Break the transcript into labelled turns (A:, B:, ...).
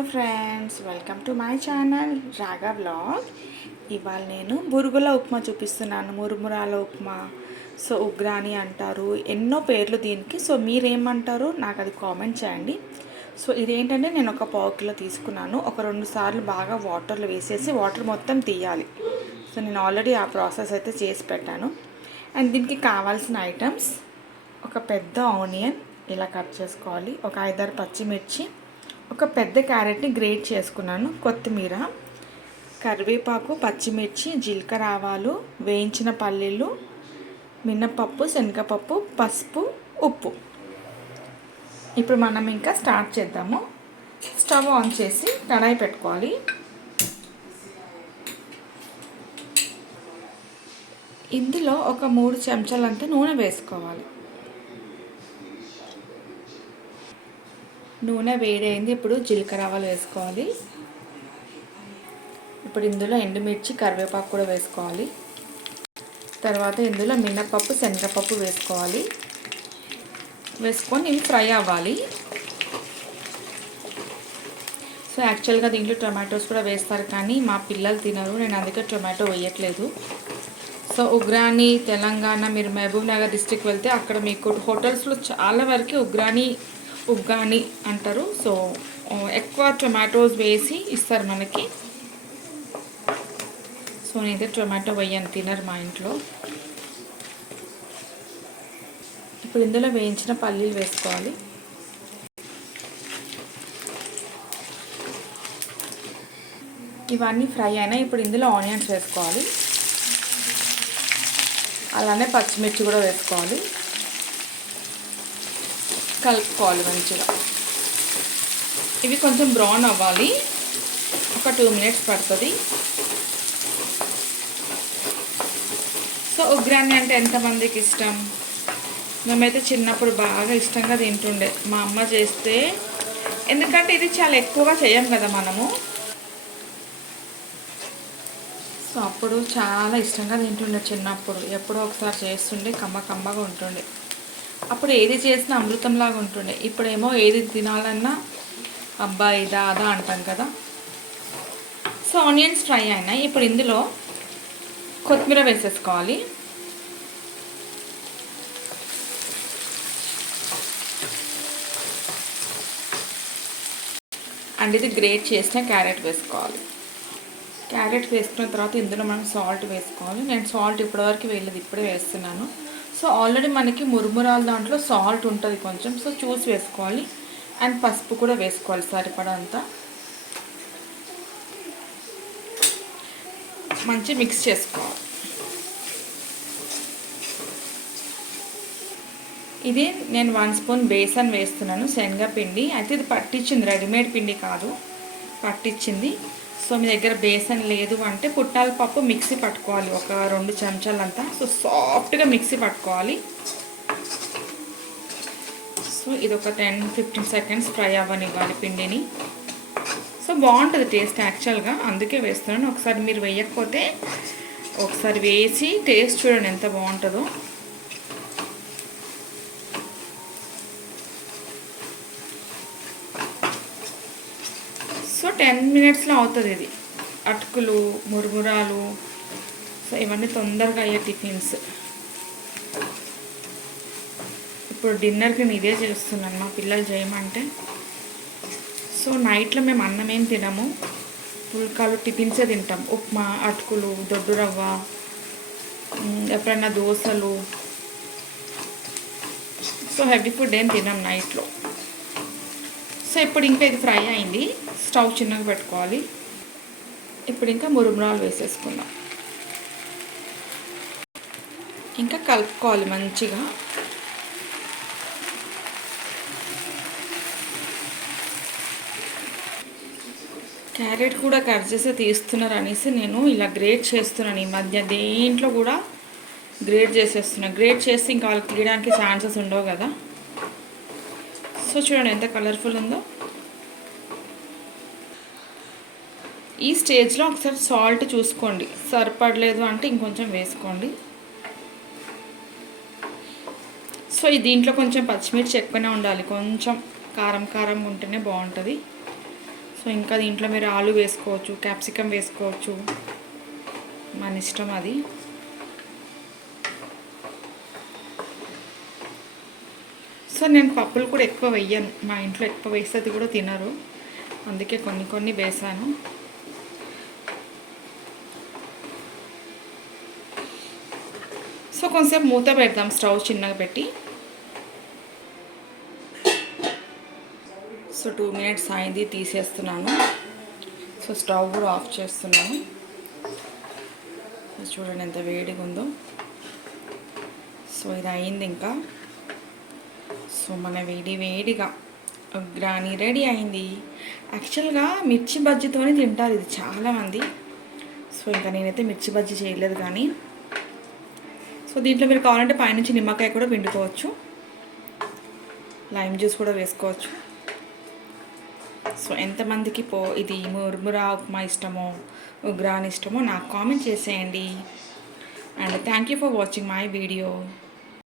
A: Hello friends welcome to my channel Raga blog ఇవాళ నేను బురుగుల ఉప్మా చూపిస్తున్నాను మురుమురాల ఉప్మా. సో ఉగ్రాని అంటారు ఎన్నో పేర్లు దీనికి. సో మీరేమంటారు నాకు అది కామెంట్ చేయండి. సో ఇదేంటంటే నేను ఒక పావు కిలో తీసుకున్నాను. ఒక రెండు సార్లు బాగా వాటర్లో వేసేసి వాటర్ మొత్తం తీయాలి. సో నేను ఆల్రెడీ ఆ ప్రాసెస్ అయితే చేసి పెట్టాను. అండ్ దీనికి కావాల్సిన ఐటమ్స్ ఒక పెద్ద ఆనియన్ ఇలా కట్ చేసుకోవాలి ఒక ఐదారు పచ్చిమిర్చి ఒక పెద్ద క్యారెట్ని గ్రేట్ చేసుకున్నాను. కొత్తిమీర కరివేపాకు పచ్చిమిర్చి జీలకర్ర ఆవాలు వేయించిన పల్లీలు మినపప్పు శనగపప్పు పసుపు ఉప్పు. ఇప్పుడు మనం ఇంకా స్టార్ట్ చేద్దాము. స్టవ్ ఆన్ చేసి కడాయి పెట్టుకోవాలి. ఇందులో ఒక మూడు చెంచాలంతా నూనె వేసుకోవాలి. నూనె వేడైంది. ఇప్పుడు జీలకర్ర ఆవాలు వేసుకోవాలి. ఇప్పుడు ఇందులో ఎండుమిర్చి కరివేపాకు కూడా వేసుకోవాలి. తర్వాత ఇందులో మినపప్పు శనగపప్పు వేసుకోవాలి. వేసుకొని ఇవి ఫ్రై అవ్వాలి. సో యాక్చువల్గా దీంట్లో టొమాటోస్ కూడా వేస్తారు కానీ మా పిల్లలు తినరు. నేను అందుకే టొమాటో వేయట్లేదు. సో ఉగ్రాని తెలంగాణ మీరు మహబూబ్ నగర్ డిస్టిక్ వెళ్తే అక్కడ మీకు హోటల్స్లో చాలా వరకు ఉగ్రాని ఉగ్గాని అంటారు. సో ఎక్కువ టొమాటోస్ వేసి ఇస్తారు మనకి. సో నేనైతే టొమాటో వేయను తినరు మా ఇంట్లో. ఇప్పుడు ఇందులో వేయించిన పల్లీలు వేసుకోవాలి. ఇవన్నీ ఫ్రై అయినా ఇప్పుడు ఇందులో ఆనియన్స్ వేసుకోవాలి. అలానే పచ్చిమిర్చి కూడా వేసుకోవాలి. కలుపుకోవాలి మంచిగా. ఇవి కొంచెం బ్రౌన్ అవ్వాలి. ఒక టూ మినిట్స్ పడుతుంది. సో ఉగ్రాన్ని అంటే ఎంతమందికి ఇష్టం? మేమైతే చిన్నప్పుడు బాగా ఇష్టంగా తింటుండే. మా అమ్మ చేస్తే ఎందుకంటే ఇది చాలా ఎక్కువగా చేయం కదా మనము. సో అప్పుడు చాలా ఇష్టంగా తింటుండే చిన్నప్పుడు. ఎప్పుడో ఒకసారి చేస్తుండే కమ్మ కమ్మగా ఉంటుండే. అప్పుడు ఏది చేసినా అమృతంలాగా ఉంటుండే. ఇప్పుడేమో ఏది తినాలన్నా అబ్బా ఇదా అదా అంటాం కదా. సో ఆనియన్స్ ఫ్రై అయినాయి ఇప్పుడు ఇందులో కొత్తిమీర వేసేసుకోవాలి. అండ్ ఇది గ్రేట్ చేసిన క్యారెట్ వేసుకోవాలి. క్యారెట్ వేసుకున్న తర్వాత ఇందులో మనం సాల్ట్ వేసుకోవాలి. నేను సాల్ట్ ఇప్పటివరకు వేయలేదు ఇప్పుడే వేస్తున్నాను. సో ఆల్రెడీ మనకి మురుమురాల దాంట్లో సాల్ట్ ఉంటుంది కొంచెం. సో చూసి వేసుకోవాలి. అండ్ పసుపు కూడా వేసుకోవాలి సరిపడంతా. మంచి మిక్స్ చేసుకోవాలి. ఇది నేను వన్ స్పూన్ బేసన్ వేస్తున్నాను శనగపిండి. అయితే ఇది పట్టించింది రెడీమేడ్ పిండి కాదు. పట్టించింది. సో మీ దగ్గర బేసన్ లేదు అంటే పుట్టాల పప్పు మిక్సీ పట్టుకోవాలి. ఒక రెండు చెంచాలంతా. సో సాఫ్ట్గా మిక్సీ పట్టుకోవాలి. సో ఇది ఒక టెన్ ఫిఫ్టీన్ సెకండ్స్ ఫ్రై అవ్వనివ్వాలి పిండిని. సో బాగుంటుంది టేస్ట్ యాక్చువల్గా. అందుకే వేస్తున్నాను. ఒకసారి మీరు వేయకపోతే ఒకసారి వేసి టేస్ట్ చూడండి ఎంత బాగుంటుందో సో టెన్ మినిట్స్లో అవుతుంది ఇది. అటుకులు మురుగురాలు సో ఇవన్నీ తొందరగా అయ్యే టిఫిన్స్. ఇప్పుడు డిన్నర్కి నేను ఇదే చేస్తున్నాను. మా పిల్లలు చేయమంటే. సో నైట్లో మేము అన్నం ఏం తినము. పుల్కాలు టిఫిన్సే తింటాం. ఉప్మా అటుకులు దొడ్డు రవ్వ ఎప్పుడైనా దోశలు. సో హెవీ ఫుడ్ ఏం తినాం నైట్లో. ఇప్పుడు ఇంకా ఇది ఫ్రై అయింది. స్టవ్ చిన్నగా పెట్టుకోవాలి. ఇప్పుడు ఇంకా మురుమురాలు వేసేసుకుందాం. ఇంకా కలుపుకోవాలి మంచిగా. క్యారెట్ కూడా కట్ చేసి తీస్తున్నారు అనేసి నేను ఇలా గ్రేట్ చేస్తున్నాను ఈ మధ్య. దేంట్లో కూడా గ్రేట్ చేసేస్తున్నాను గ్రేట్ చేసి ఇంకా వాళ్ళకి తీయడానికి ఛాన్సెస్ ఉండవు కదా. సో చూడండి ఎంత కలర్ఫుల్ ఉందో. ఈ స్టేజ్లో ఒకసారి సాల్ట్ చూసుకోండి. సరిపడలేదు అంటే ఇంకొంచెం వేసుకోండి. సో ఈ దీంట్లో కొంచెం పచ్చిమిర్చి ఎక్కువనే ఉండాలి. కొంచెం కారం కారం ఉంటేనే బాగుంటుంది. సో ఇంకా దీంట్లో మీరు ఆలు వేసుకోవచ్చు క్యాప్సికమ్ వేసుకోవచ్చు. మన ఇష్టం అది. సో నేను పప్పులు కూడా ఎక్కువ వేయను. మా ఇంట్లో ఎక్కువ వేస్తే కూడా తినరు. అందుకే కొన్ని కొన్ని వేసాను. కొంచెంసేపు మూత పెడదాం స్టవ్ చిన్నగా పెట్టి. సో టూ మినిట్స్ అయింది తీసేస్తున్నాను. సో స్టవ్ కూడా ఆఫ్ చేస్తున్నాను. చూడండి ఎంత వేడిగా ఉందో. సో ఇది అయింది ఇంకా. సో మన వేడి వేడిగా గ్రాని రెడీ అయింది. యాక్చువల్గా మిర్చి బజ్జీతోనే తింటారు ఇది చాలామంది సో ఇంకా నేనైతే మిర్చి బజ్జీ చేయలేదు కానీ సో దీంట్లో మీరు కావాలంటే పైనుంచి నిమ్మకాయ కూడా పిండుకోవచ్చు. లైమ్ జ్యూస్ కూడా వేసుకోవచ్చు. సో ఎంతమందికి పో ఇది మురుమురా ఉప్మా ఇష్టమో ఉగ్రాన్ ఇష్టమో నాకు కామెంట్ చేసేయండి. And thank you for watching my video.